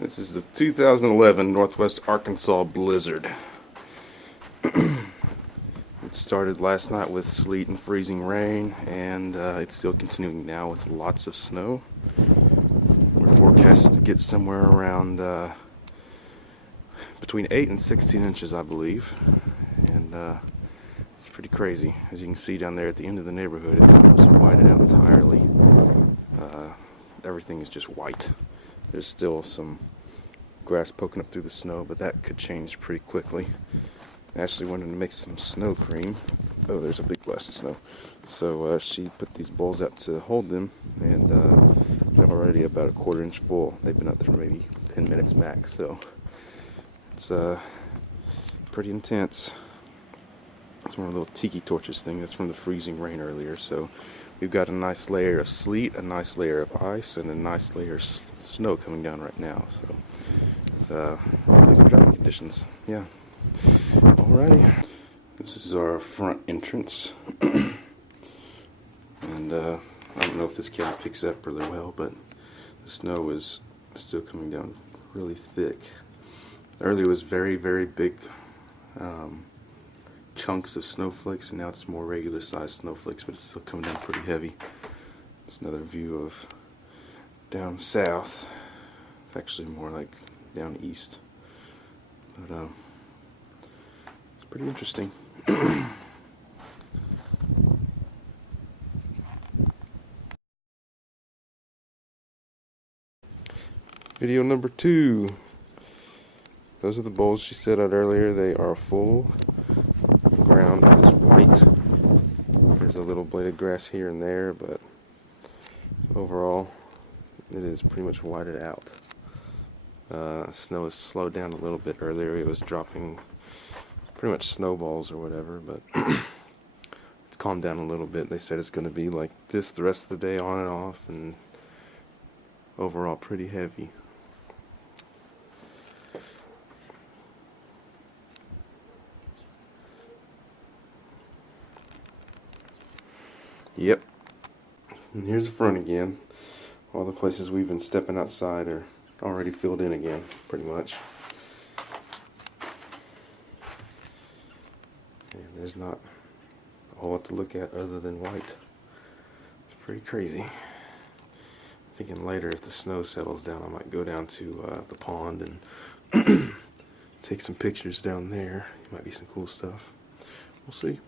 This is the 2011 Northwest Arkansas blizzard. It started last night with sleet and freezing rain, and it's still continuing now with lots of snow. We're forecasted to get somewhere around between 8 and 16 inches, I believe. And it's pretty crazy. As you can see down there at the end of the neighborhood, it's almost whited out entirely. Everything is just white. There's still some grass poking up through the snow, but that could change pretty quickly. I actually wanted to make some snow cream. Oh, there's a big blast of snow. So she put these bowls out to hold them, and they're already about a quarter-inch full. They've been up for maybe 10 minutes max, so it's pretty intense. It's one of the little tiki torches thing. That's from the freezing rain earlier. So we've got a nice layer of sleet, a nice layer of ice, and a nice layer of snow coming down right now. So it's really good driving conditions. Yeah. Alrighty. This is our front entrance. And I don't know if this camera picks up really well, but the snow is still coming down really thick. Earlier it was very, very big chunks of snowflakes, and now it's more regular sized snowflakes, but it's still coming down pretty heavy. It's another view of down south. It's actually more like down east. But it's pretty interesting. Video number 2. Those are the bowls she set out earlier. They are full. The ground is white. There's a little blade of grass here and there, but overall it is pretty much whited out. Snow has slowed down a little bit earlier. It was dropping pretty much snowballs or whatever, but it's calmed down a little bit. They said it's going to be like this the rest of the day, on and off, and overall pretty heavy. Yep. And here's the front again. All the places we've been stepping outside are already filled in again, pretty much. And there's not a whole lot to look at other than white. It's pretty crazy. I'm thinking later, if the snow settles down, I might go down to the pond and take some pictures down there. Might be some cool stuff. We'll see.